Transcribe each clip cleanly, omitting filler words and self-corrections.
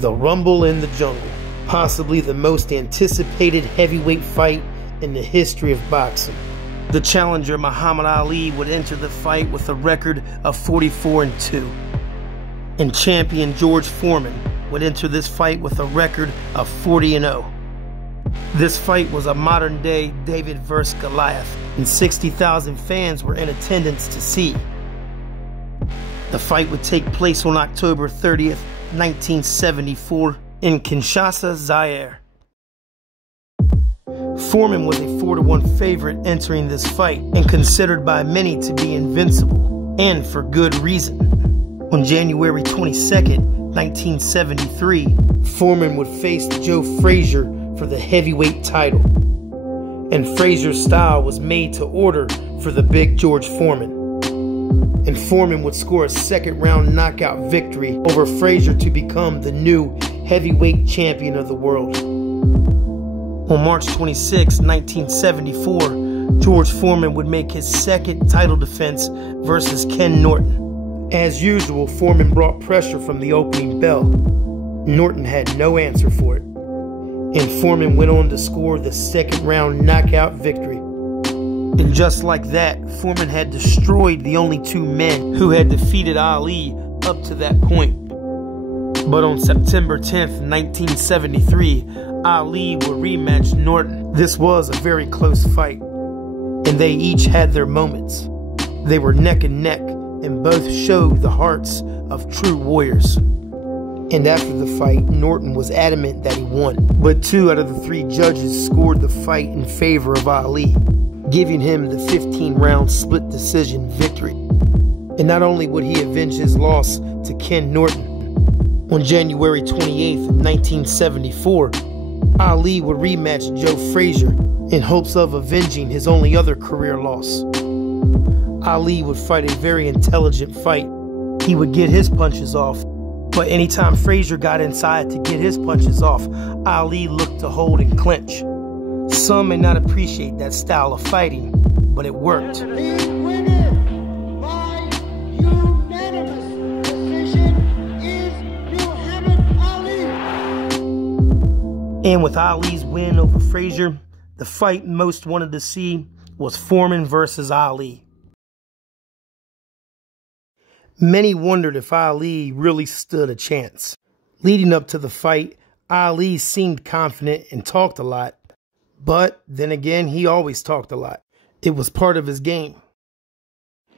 The Rumble in the Jungle, possibly the most anticipated heavyweight fight in the history of boxing. The challenger Muhammad Ali would enter the fight with a record of 44-2. And champion George Foreman would enter this fight with a record of 40-0. This fight was a modern-day David vs. Goliath, and 60,000 fans were in attendance to see. The fight would take place on October 30th, 1974 in Kinshasa, Zaire. Foreman was a 4-1 favorite entering this fight and considered by many to be invincible, and for good reason. On January 22nd, 1973, Foreman would face Joe Frazier for the heavyweight title, and Frazier's style was made to order for the big George Foreman. And Foreman would score a second-round knockout victory over Frazier to become the new heavyweight champion of the world. On March 26, 1974, George Foreman would make his second title defense versus Ken Norton. As usual, Foreman brought pressure from the opening bell. Norton had no answer for it, and Foreman went on to score the second-round knockout victory. And just like that, Foreman had destroyed the only two men who had defeated Ali up to that point. But on September 10th, 1973, Ali would rematch Norton. This was a very close fight, and they each had their moments. They were neck and neck, and both showed the hearts of true warriors. And after the fight, Norton was adamant that he won, but 2 out of the 3 judges scored the fight in favor of Ali, giving him the 15-round split decision victory. And not only would he avenge his loss to Ken Norton, on January 28th, 1974, Ali would rematch Joe Frazier in hopes of avenging his only other career loss. Ali would fight a very intelligent fight. He would get his punches off, but anytime Frazier got inside to get his punches off, Ali looked to hold and clinch. Some may not appreciate that style of fighting, but it worked. And with Ali's win over Frazier, the fight most wanted to see was Foreman versus Ali. Many wondered if Ali really stood a chance. Leading up to the fight, Ali seemed confident and talked a lot. But then again, he always talked a lot. It was part of his game.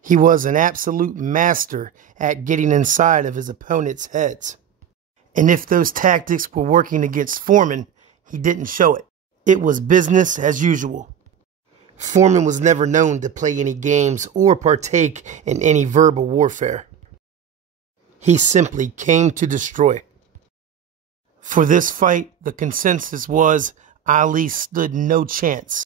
He was an absolute master at getting inside of his opponent's heads. And if those tactics were working against Foreman, he didn't show it. It was business as usual. Foreman was never known to play any games or partake in any verbal warfare. He simply came to destroy. For this fight, the consensus was Ali stood no chance,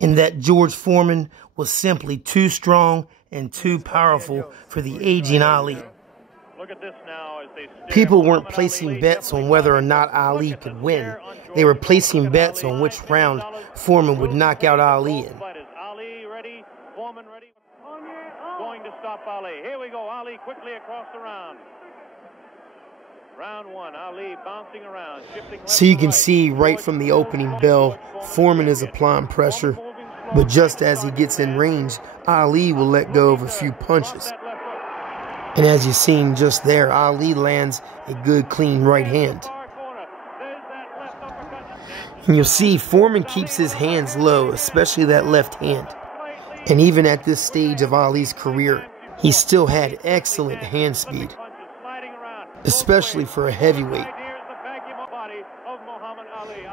and that George Foreman was simply too strong and too powerful for the aging Ali. People weren't placing bets on whether or not Ali could win. They were placing bets on which round Foreman would knock out Ali in. Ali ready, Foreman ready. Going to stop Ali. Here we go. Ali quickly across the round. Round 1, Ali bouncing around. So you can see right from the opening bell, Foreman is applying pressure. But just as he gets in range, Ali will let go of a few punches. And as you've seen just there, Ali lands a good clean right hand. And you'll see Foreman keeps his hands low, especially that left hand. And even at this stage of Ali's career, he still had excellent hand speed, especially for a heavyweight.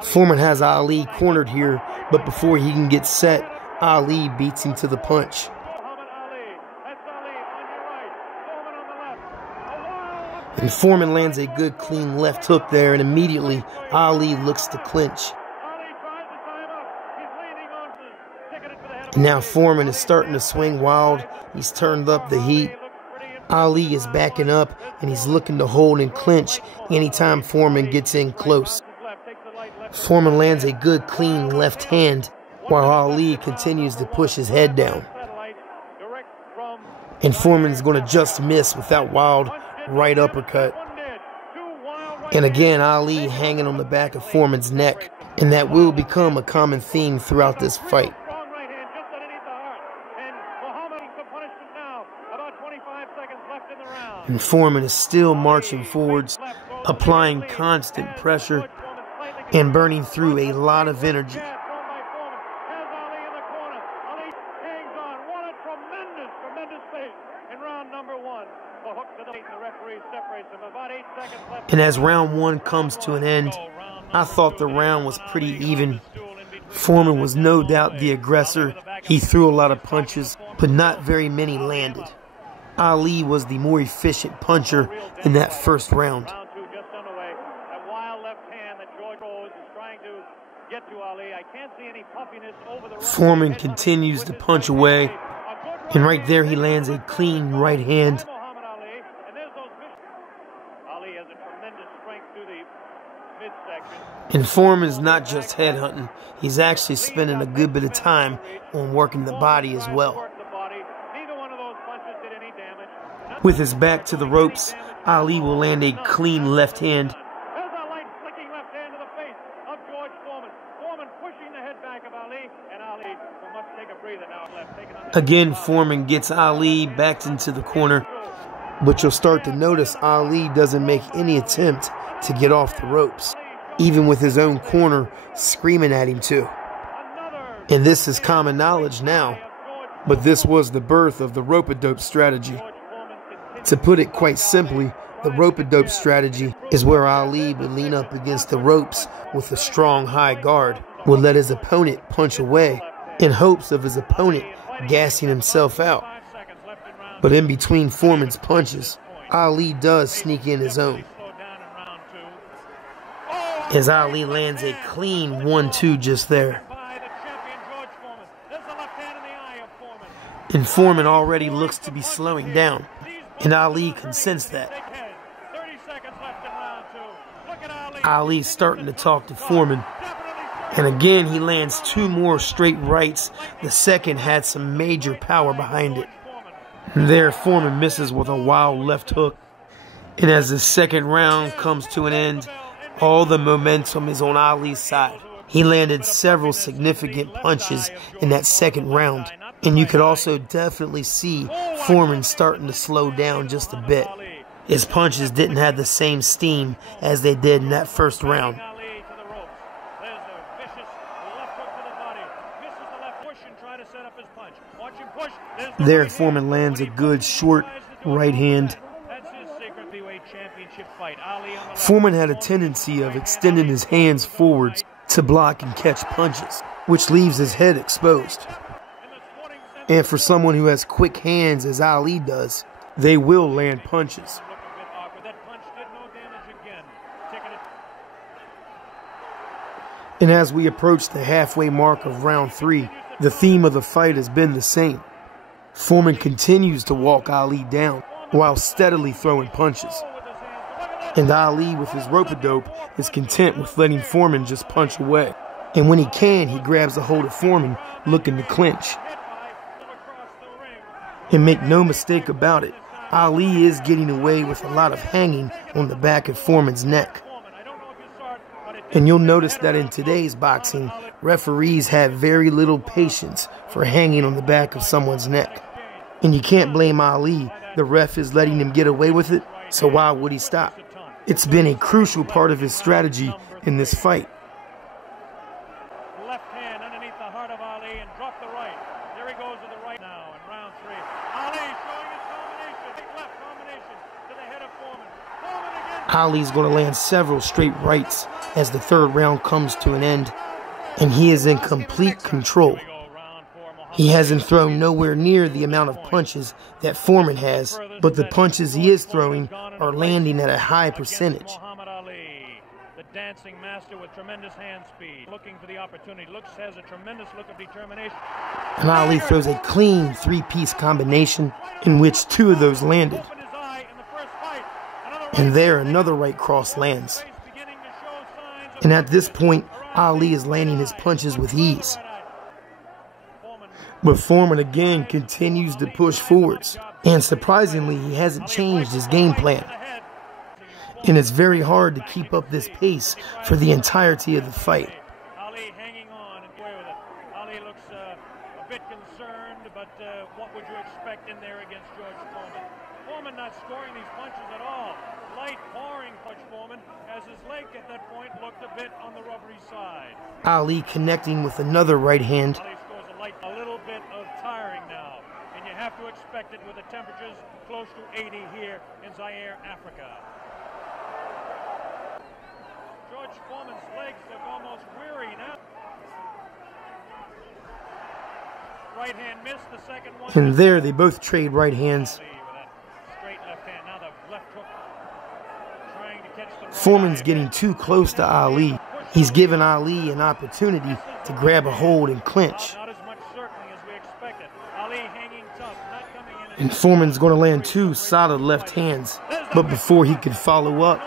Foreman has Ali cornered here, but before he can get set, Ali beats him to the punch. And Foreman lands a good clean left hook there, and immediately Ali looks to clinch. And now Foreman is starting to swing wild. He's turned up the heat. Ali is backing up, and he's looking to hold and clinch anytime Foreman gets in close. Foreman lands a good clean left hand, while Ali continues to push his head down. And Foreman's going to just miss with that wild right uppercut. And again, Ali hanging on the back of Foreman's neck. And that will become a common theme throughout this fight. Strong right hand just underneath the heart. And Muhammad for punishment now. About 25 seconds left in the round. And Foreman is still marching forwards, applying constant pressure and burning through a lot of energy. And as round one comes to an end, I thought the round was pretty even. Foreman was no doubt the aggressor. He threw a lot of punches, but not very many landed. Ali was the more efficient puncher in that first round. Foreman continues to punch away, and right there he lands a clean right hand. And Foreman's not just headhunting, he's actually spending a good bit of time on working the body as well. With his back to the ropes, Ali will land a clean left hand. There's a light flicking left hand to the face of George Foreman. Foreman pushing the head back of Ali, and Ali must take a breather now left. Again, Foreman gets Ali backed into the corner, but you'll start to notice Ali doesn't make any attempt to get off the ropes, even with his own corner screaming at him too. And this is common knowledge now, but this was the birth of the rope-a-dope strategy. To put it quite simply, the rope-a-dope strategy is where Ali would lean up against the ropes with a strong high guard, would let his opponent punch away in hopes of his opponent gassing himself out. But in between Foreman's punches, Ali does sneak in his own, as Ali lands a clean 1-2 just there. And Foreman already looks to be slowing down, and Ali can sense that. Ali's starting to talk to Foreman, and again he lands two more straight rights. The second had some major power behind it. And there Foreman misses with a wild left hook. And as the second round comes to an end, all the momentum is on Ali's side. He landed several significant punches in that second round, and you could also definitely see Foreman starting to slow down just a bit. His punches didn't have the same steam as they did in that first round. There Foreman lands a good short right hand. Foreman had a tendency of extending his hands forwards to block and catch punches, which leaves his head exposed. And for someone who has quick hands as Ali does, they will land punches. And as we approach the halfway mark of round 3, the theme of the fight has been the same. Foreman continues to walk Ali down while steadily throwing punches. And Ali, with his rope-a-dope, is content with letting Foreman just punch away. And when he can, he grabs a hold of Foreman, looking to clinch. And make no mistake about it, Ali is getting away with a lot of hanging on the back of Foreman's neck. And you'll notice that in today's boxing, referees have very little patience for hanging on the back of someone's neck. And you can't blame Ali. The ref is letting him get away with it, so why would he stop? It's been a crucial part of his strategy in this fight. Left hand underneath the heart of Ali and drop the right. There he goes to the right now in round 3. Ali showing his combination. Left combination to the head of Foreman. Foreman again. Ali's going to land several straight rights as the third round comes to an end, and he is in complete control. He hasn't thrown nowhere near the amount of punches that Foreman has, but the punches he is throwing are landing at a high percentage. The dancing master with tremendous hand speed, looking for the opportunity, has a tremendous look of determination. And Ali throws a clean three-piece combination in which two of those landed. And there another right cross lands. And at this point, Ali is landing his punches with ease. But Foreman again continues to push forwards. And surprisingly, he hasn't changed his game plan. and it's very hard to keep up this pace for the entirety of the fight. Ali hanging on and away with it. Ali looks a bit concerned, but what would you expect in there against George Foreman? Foreman not scoring these punches at all. Light, boring punch Foreman, as his leg at that point looked a bit on the rubbery side. Ali connecting with another right hand. Ali scores a little bit of tiring now, and you have to expect it with the temperatures close to 80 here in Zaire, Africa. George Foreman's legs look almost weary now. Right hand missed, the second one. And there they both trade right hands. Straight left hand. Now the left hook. Trying to catch the Foreman's getting too close to Ali. He's given Ali an opportunity to grab a hold and clinch. Not as much certainly as we expected. Ali hanging tough, not coming in. And Foreman's going to land two solid left hands. But before he could follow up,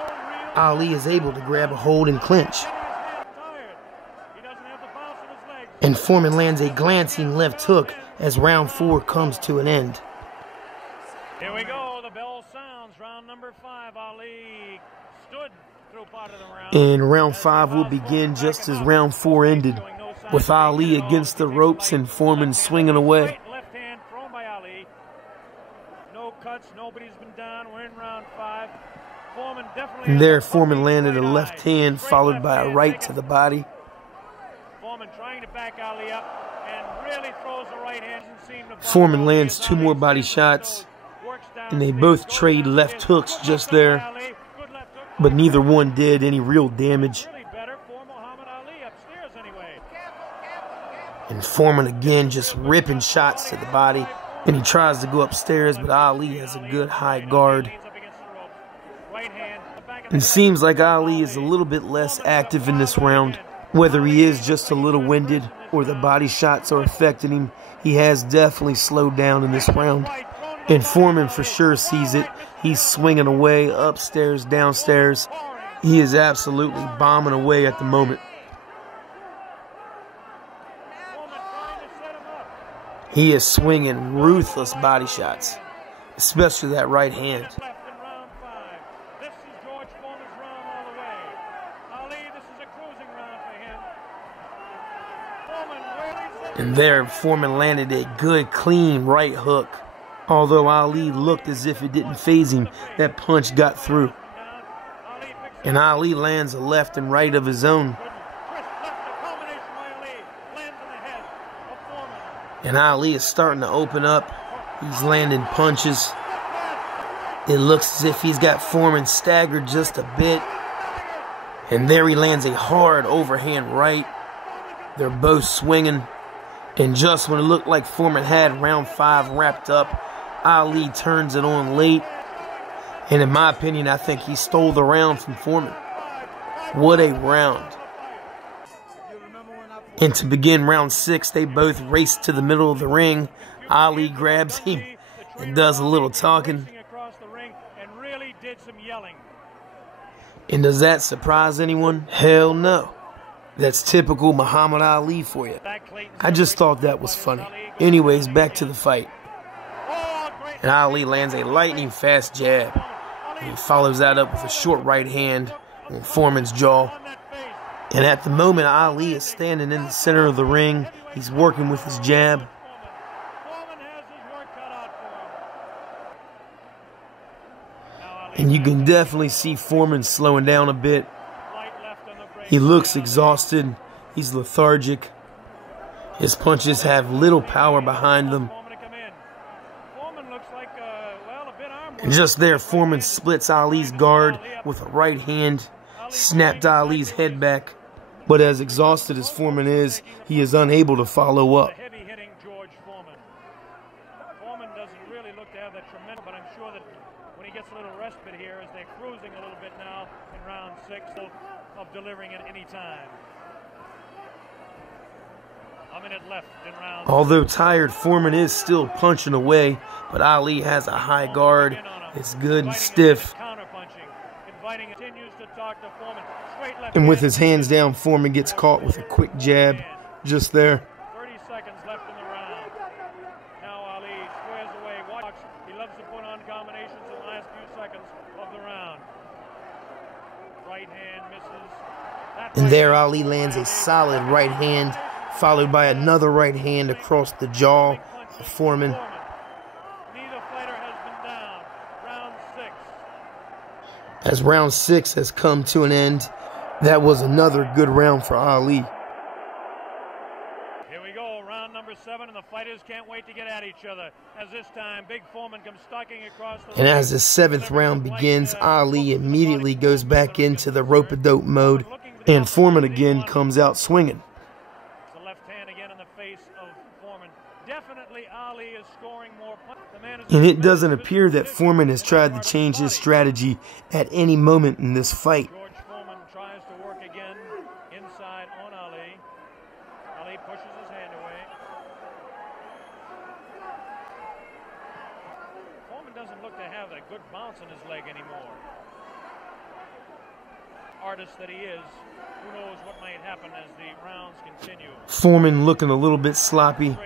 Ali is able to grab a hold and clinch. And Foreman lands a glancing left hook as round 4 comes to an end. Here we go. The bell sounds. Round number 5. Ali stood through part of the round. And round 5 will begin just as round 4 ended, with Ali against the ropes and Foreman swinging away. Left hand thrown by Ali. No cuts. Nobody's been down. We're in round 5. Foreman definitely. And there Foreman landed a left hand followed by a right to the body. Foreman trying to back Ali up and really throws the right hand. Foreman lands 2 more body shots, and they both trade left hooks just there, but neither one did any real damage. And Foreman again just ripping shots to the body, and he tries to go upstairs, but Ali has a good high guard. It seems like Ali is a little bit less active in this round. Whether he is just a little winded or the body shots are affecting him, he has definitely slowed down in this round. And Foreman for sure sees it. He's swinging away, upstairs, downstairs. He is absolutely bombing away at the moment. He is swinging ruthless body shots, especially that right hand. And there, Foreman landed a good, clean right hook. Although Ali looked as if it didn't faze him, that punch got through. And Ali lands a left and right of his own. And Ali is starting to open up. He's landing punches. It looks as if he's got Foreman staggered just a bit. And there he lands a hard overhand right. They're both swinging. And just when it looked like Foreman had round 5 wrapped up, Ali turns it on late. And in my opinion, I think he stole the round from Foreman. What a round. And to begin round 6, they both race to the middle of the ring. Ali grabs him and does a little talking. And does that surprise anyone? Hell no. That's typical Muhammad Ali for you. I just thought that was funny. Anyways, back to the fight. And Ali lands a lightning fast jab. And he follows that up with a short right hand on Foreman's jaw. And at the moment, Ali is standing in the center of the ring. He's working with his jab. And you can definitely see Foreman slowing down a bit. He looks exhausted. He's lethargic. His punches have little power behind them. And just there, Foreman splits Ali's guard with a right hand, snapped Ali's head back. But as exhausted as Foreman is, he is unable to follow up. Heavy-hitting George Foreman. Foreman doesn't really look to have that tremendous, but I'm sure that when he gets a little respite here, as they're cruising a little bit now in round 6 of delivering at any time. A minute left in round. Although tired, Foreman is still punching away, but Ali has a high guard. It's good and stiff. And with his hands down, Foreman gets caught with a quick jab just there. 30 seconds left in the round. Now Ali squares away. Watch. He loves to put on combinations in the last few seconds of the round. And there Ali lands a solid right hand, followed by another right hand across the jaw of Foreman. Neither fighter has been down. Round 6. As round 6 has come to an end, that was another good round for Ali. Here we go, round number 7, and the fighters can't wait to get at each other. As this time, Big Foreman comes stalking across the And as the 7th round begins, Ali immediately goes back into the rope-a-dope mode, and Foreman again comes out swinging. The left hand again in the face of Foreman. Definitely Ali is scoring more punches. And it doesn't appear that Foreman has tried to change his strategy at any moment in this fight. George Foreman tries to work again inside on Ali. Ali pushes his hand away. Foreman doesn't look to have a good bounce in his leg anymore. Artist that he is, who knows what might happen as the rounds continue. Foreman looking a little bit sloppy,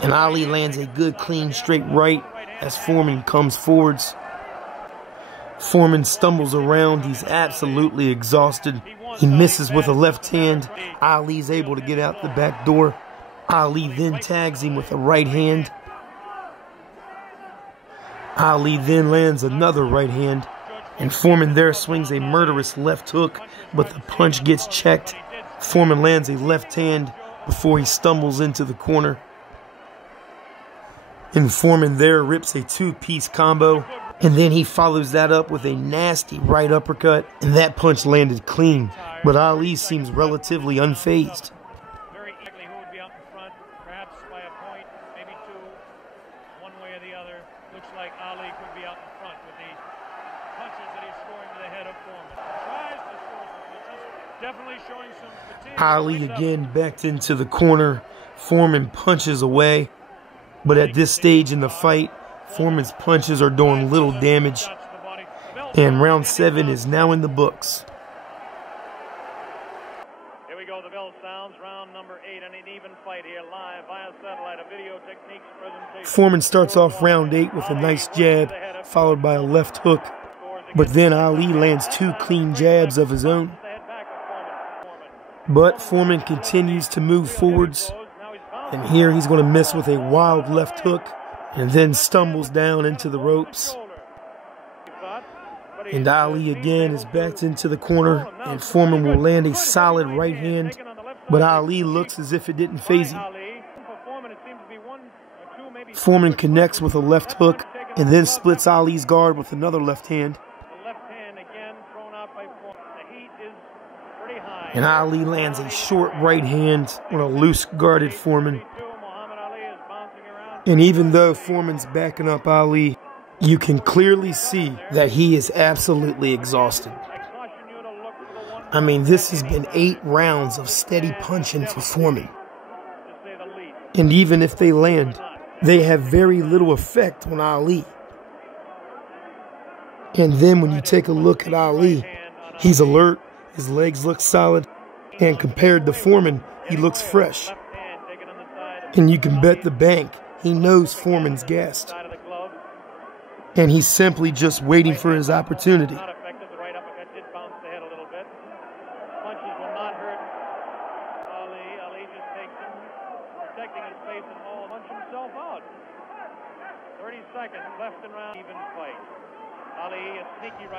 and Ali lands a good clean straight right as Foreman comes forwards. Foreman stumbles around. He's absolutely exhausted. He misses with a left hand. Ali's able to get out the back door. Ali then tags him with a right hand. Ali then lands another right hand. And Foreman there swings a murderous left hook, but the punch gets checked. Foreman lands a left hand before he stumbles into the corner. And Foreman there rips a two-piece combo. And then he follows that up with a nasty right uppercut. And that punch landed clean. But Ali seems relatively unfazed. Very likely who would be out in front, perhaps by a point, maybe 2, one way or the other. Looks like Ali could be out in front with the punches that he's scoring to the head of Foreman. Tries to score some punches, definitely showing some fatigue. Ali again backed into the corner. Foreman punches away. But at this stage in the fight, Foreman's punches are doing little damage. And round 7 is now in the books. Here we go, the bell sounds, round number 8, and an even fight here live via satellite, a video techniques presentation. Foreman starts off round 8 with a nice jab, followed by a left hook. But then Ali lands 2 clean jabs of his own. But Foreman continues to move forwards. And here he's going to miss with a wild left hook and then stumbles down into the ropes. And Ali again is backed into the corner, and Foreman will land a solid right hand, but Ali looks as if it didn't faze him. Foreman connects with a left hook and then splits Ali's guard with another left hand. And Ali lands a short right hand on a loose guarded Foreman. And even though Foreman's backing up Ali, you can clearly see that he is absolutely exhausted. I mean, this has been 8 rounds of steady punching for Foreman. And even if they land, they have very little effect on Ali. And then when you take a look at Ali, he's alert, his legs look solid, and compared to Foreman, he looks fresh. And you can bet the bank he knows Foreman's gassed. And he's simply just waiting for his opportunity.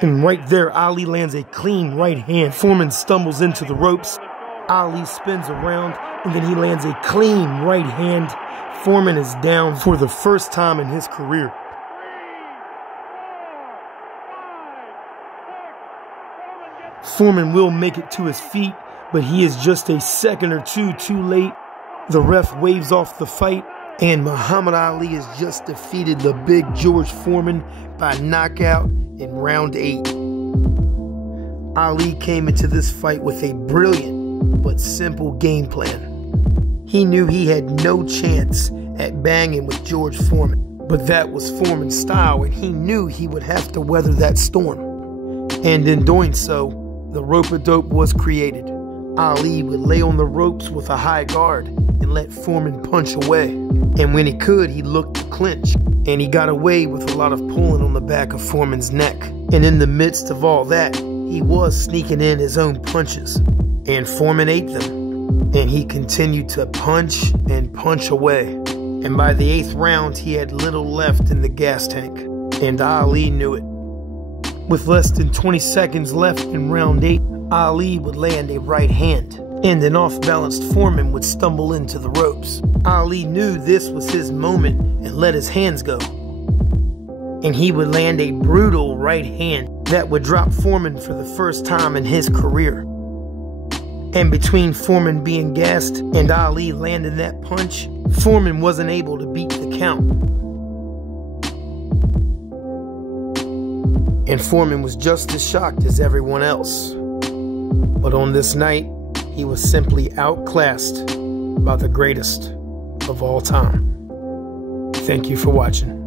And right there, Ali lands a clean right hand. Foreman stumbles into the ropes. Ali spins around, and then he lands a clean right hand. Foreman is down for the first time in his career. Foreman will make it to his feet, but he is just a second or two too late. The ref waves off the fight, and Muhammad Ali has just defeated the big George Foreman by knockout in round 8. Ali came into this fight with a brilliant but simple game plan. He knew he had no chance at banging with George Foreman, but that was Foreman's style, and he knew he would have to weather that storm. And in doing so, the rope-a-dope was created. Ali would lay on the ropes with a high guard and let Foreman punch away. And when he could, he looked to clinch, and he got away with a lot of pulling on the back of Foreman's neck. And in the midst of all that, he was sneaking in his own punches. and Foreman ate them, and he continued to punch and punch away. And by the 8th round, he had little left in the gas tank, and Ali knew it. With less than 20 seconds left in round 8, Ali would land a right hand, and an off-balanced Foreman would stumble into the ropes. Ali knew this was his moment and let his hands go. And he would land a brutal right hand that would drop Foreman for the first time in his career. And between Foreman being gassed and Ali landing that punch, Foreman wasn't able to beat the count. And Foreman was just as shocked as everyone else. But on this night, he was simply outclassed by the greatest of all time. Thank you for watching.